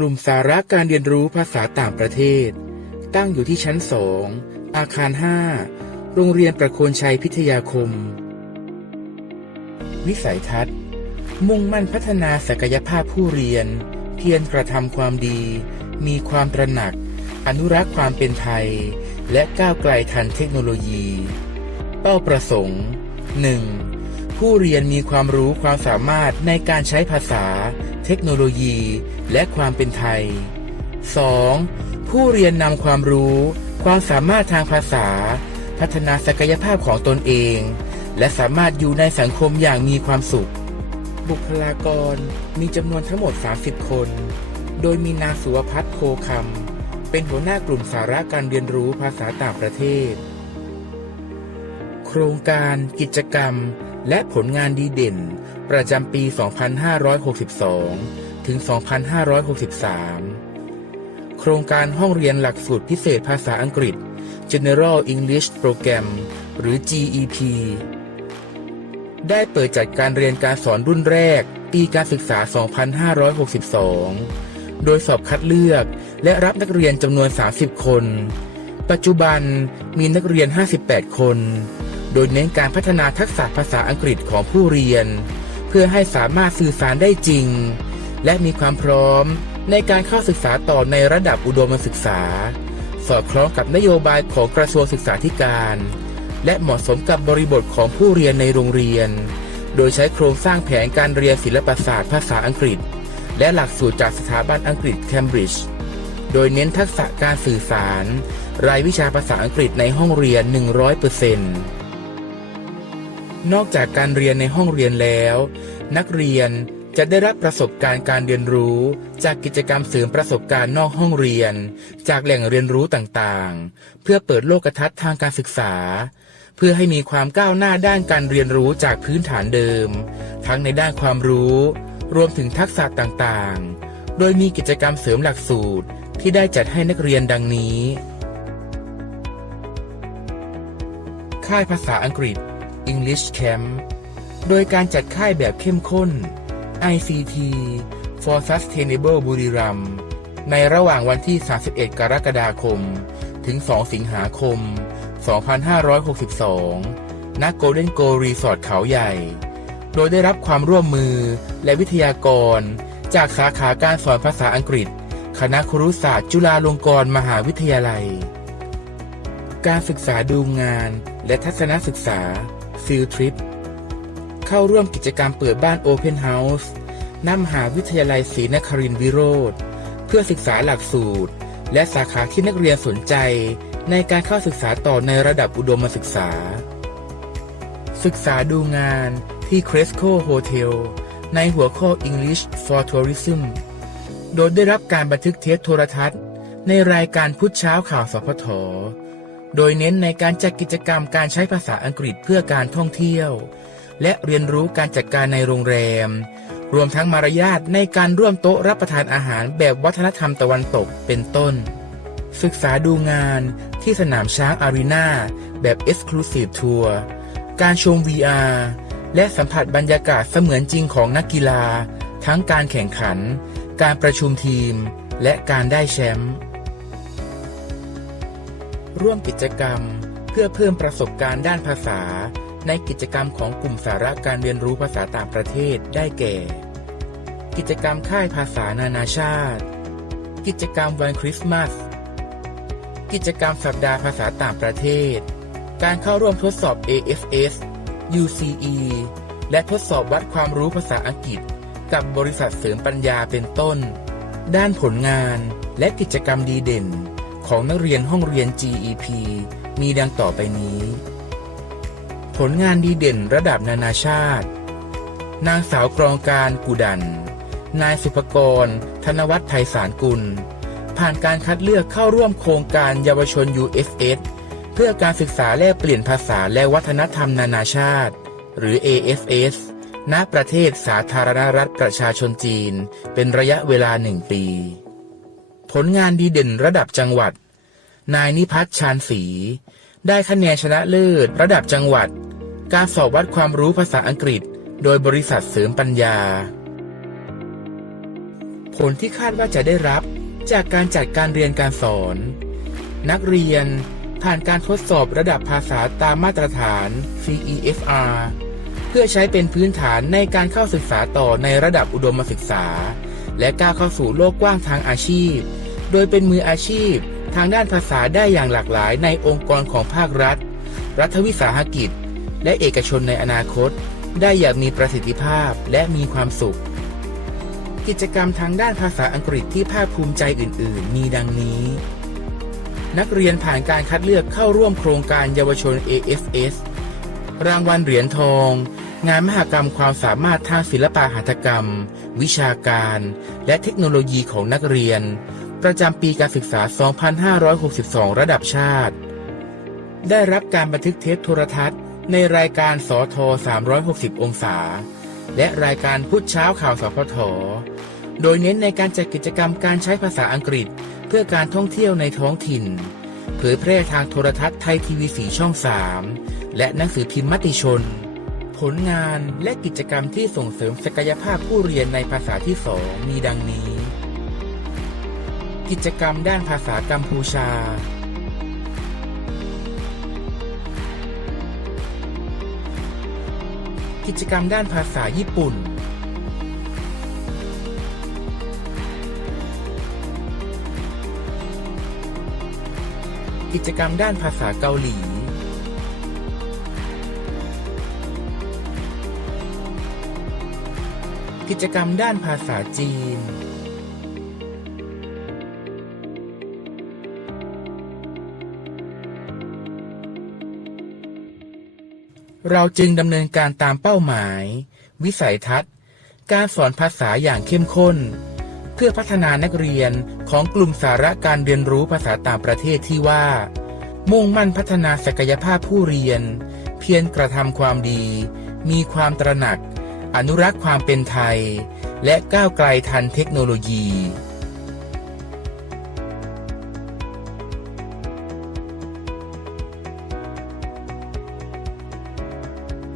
กลุ่มสาระการเรียนรู้ภาษาต่างประเทศ ตั้งอยู่ที่ชั้นสองอาคาร 5 โรงเรียนประโคนชัยพิทยาคม วิสัยทัศน์ มุ่งมั่นพัฒนาศักยภาพผู้เรียน เพียรกระทำความดี มีความตระหนัก อนุรักษ์ความเป็นไทย และก้าวไกลทันเทคโนโลยี เป้าประสงค์ 1. ผู้เรียนมีความรู้ความสามารถในการใช้ภาษา เทคโนโลยี และความเป็นไทย 2. ผู้เรียนนำความรู้ ความสามารถทางภาษา พัฒนาศักยภาพของตนเอง และสามารถอยู่ในสังคมอย่างมีความสุข บุคลากรมีจำนวนทั้งหมด 30 คน โดยมีนางสุวพัฒน์โพคำเป็นหัวหน้ากลุ่มสาระการเรียนรู้ภาษาต่างประเทศ โครงการ กิจกรรม และผลงานดีเด่น ประจำปี 2562 ถึง 2563 โครงการห้องเรียนหลักสูตรพิเศษภาษาอังกฤษ General English Program หรือ GEP ได้เปิดจัดการเรียนการสอนรุ่นแรก ปีการศึกษา 2562 โดยสอบคัดเลือกและรับนักเรียนจำนวน 30 คน ปัจจุบันมีนักเรียน 58 คน ดยเน้นการพัฒนาทักษะภาษาอังกฤษของผู้เรียน เพื่อให้สามารถสื่อสารได้จริง และมีความพร้อมในการเข้าศึกษาต่อในระดับอุดมศึกษา สอดคล้องกับนโยบายของกระทรวงศึกษาธิการ และเหมาะสมกับบริบทของผู้เรียนในโรงเรียน โดยใช้โครงสร้างแผนการเรียนศิลปศาสตร์ภาษาอังกฤษ และหลักสูตรจากสถาบันอังกฤษเคมบริดจ์โดยเน้นทักษะการสื่อสาร รายวิชาภาษาอังกฤษในห้องเรียน 100% นอกจากการเรียนในห้องเรียนแล้ว นักเรียนจะได้รับประสบการณ์การเรียนรู้ จากกิจกรรมเสริมประสบการณ์นอกห้องเรียน จากแหล่งเรียนรู้ต่างๆ เพื่อเปิดโลกทัศน์ทางการศึกษา เพื่อให้มีความก้าวหน้าด้านการเรียนรู้จากพื้นฐานเดิม ทั้งในด้านความรู้ รวมถึงทักษะต่างๆ โดยมีกิจกรรมเสริมหลักสูตรที่ได้จัดให้นักเรียนดังนี้ ค่ายภาษาอังกฤษ English Camp โดยการจัดค่ายแบบเข้มข้น ICT for Sustainable บุรีรัมย์ในระหว่างวันที่ 31 กรกฎาคม ถึง 2 สิงหาคม 2562 ณ Golden Go Resort เขาใหญ่ โดยได้รับความร่วมมือและวิทยากร จากสาขาการสอนภาษาอังกฤษ คณะครุศาสตร์จุฬาลงกรณ์มหาวิทยาลัย การศึกษาดูงานและทัศนศึกษา Field Trip เข้าร่วมกิจกรรมเปิดบ้าน Open House ณมหาวิทยาลัยศรีนครินทรวิโรธเพื่อศึกษาหลักสูตร และสาขาที่นักเรียนสนใจ ในการเข้าศึกษาต่อในระดับอุดมศึกษา ศึกษาดูงานที่ Cresco Hotel ในหัวข้อ English for Tourism โดยได้รับการบันทึกเทปโทรทัศน์ ในรายการพุทธเช้าข่าวสพท โดยเน้นในการจัดกิจกรรมการใช้ภาษาอังกฤษเพื่อการท่องเที่ยว และเรียนรู้การจัดการในโรงแรม รวมทั้งมารยาทในการร่วมโต๊ะรับประทานอาหารแบบวัฒนธรรมตะวันตกเป็นต้น ศึกษาดูงานที่สนามช้างอารีนาแบบ Exclusive Tour การชม VR และสัมผัสบรรยากาศเสมือนจริงของนักกีฬา ทั้งการแข่งขัน การประชุมทีม และการได้แชมป์ ร่วมกิจกรรม เพื่อเพิ่มประสบการณ์ด้านภาษา ในกิจกรรมของกลุ่มสาระการเรียนรู้ภาษาต่างประเทศได้แก่ กิจกรรมค่ายภาษานานาชาติ กิจกรรมวันคริสต์มาส กิจกรรมสัปดาห์ภาษาต่างประเทศ การเข้าร่วมทดสอบ AFS UCE และทดสอบวัดความรู้ภาษาอังกฤษ กับบริษัทเสริมปัญญาเป็นต้น ด้านผลงานและกิจกรรมดีเด่น ของนักเรียนห้องเรียน GEP มีดังต่อไปนี้ ผลงานดีเด่นระดับนานาชาติ นางสาวกรองการกุดัน นายสุภกร ธนวัฒน์ไทยสารกุล ผ่านการคัดเลือกเข้าร่วมโครงการเยาวชน UFS เพื่อการศึกษาแลกเปลี่ยนภาษาและวัฒนธรรมนานาชาติ หรือ AFS ณ ประเทศสาธารณรัฐประชาชนจีน เป็นระยะเวลาหนึ่งปี ผลงานดีเด่นระดับจังหวัด นายนิพัฒน์ชาญศรีได้คะแนนชนะเลิศระดับจังหวัด การสอบวัดความรู้ภาษาอังกฤษ โดยบริษัทเสริมปัญญาผผลที่คาดว่าจะได้รับจากการจัดการเรียนการสอน นักเรียนผ่านการทดสอบระดับภาษาตามมาตรฐาน CEFR เพื่อใช้เป็นพื้นฐานในการเข้าศึกษาต่อในระดับอุดมศึกษา และก้าวเข้าสู่โลกกว้างทางอาชีพ โดยเป็นมืออาชีพ ทางด้านภาษาได้อย่างหลากหลายในองค์กรของภาครัฐ รัฐวิสาหกิจ และเอกชนในอนาคต ได้อย่างมีประสิทธิภาพและมีความสุข กิจกรรมทางด้านภาษาอังกฤษที่ภาคภูมิใจอื่น ๆ มีดังนี้ นักเรียนผ่านการคัดเลือกเข้าร่วมโครงการเยาวชน AFS รางวัลเหรียญทอง งานมหกรรมความสามารถทางศิลปะหัตถกรรม วิชาการ และเทคโนโลยีของนักเรียน ประจำปีการศึกษา 2562 ระดับชาติ ได้รับการบันทึกเทปโทรทัศน์ ในรายการสอท360 องศา และรายการพุธเช้าข่าวสพท โดยเน้นในการจัดกิจกรรมการใช้ภาษาอังกฤษ เพื่อการท่องเที่ยวในท้องถิ่น เผยแพร่ทางโทรทัศน์ไทยทีวีสีช่อง 3 และหนังสือพิมพ์มติชน ผลงานและกิจกรรมที่ส่งเสริมศักยภาพผู้เรียนในภาษาที่สองมีดังนี้ กิจกรรมด้านภาษากัมพูชา กิจกรรมด้านภาษาญี่ปุ่น กิจกรรมด้านภาษาเกาหลี กิจกรรมด้านภาษาจีน เราจึงดำเนินการตามเป้าหมาย วิสัยทัศน์ การสอนภาษาอย่างเข้มข้น เพื่อพัฒนานักเรียนของกลุ่มสาระการเรียนรู้ภาษาต่างประเทศที่ว่า มุ่งมั่นพัฒนาศักยภาพผู้เรียน เพียรกระทำความดี มีความตระหนัก อนุรักษ์ความเป็นไทย และก้าวไกลทันเทคโนโลยี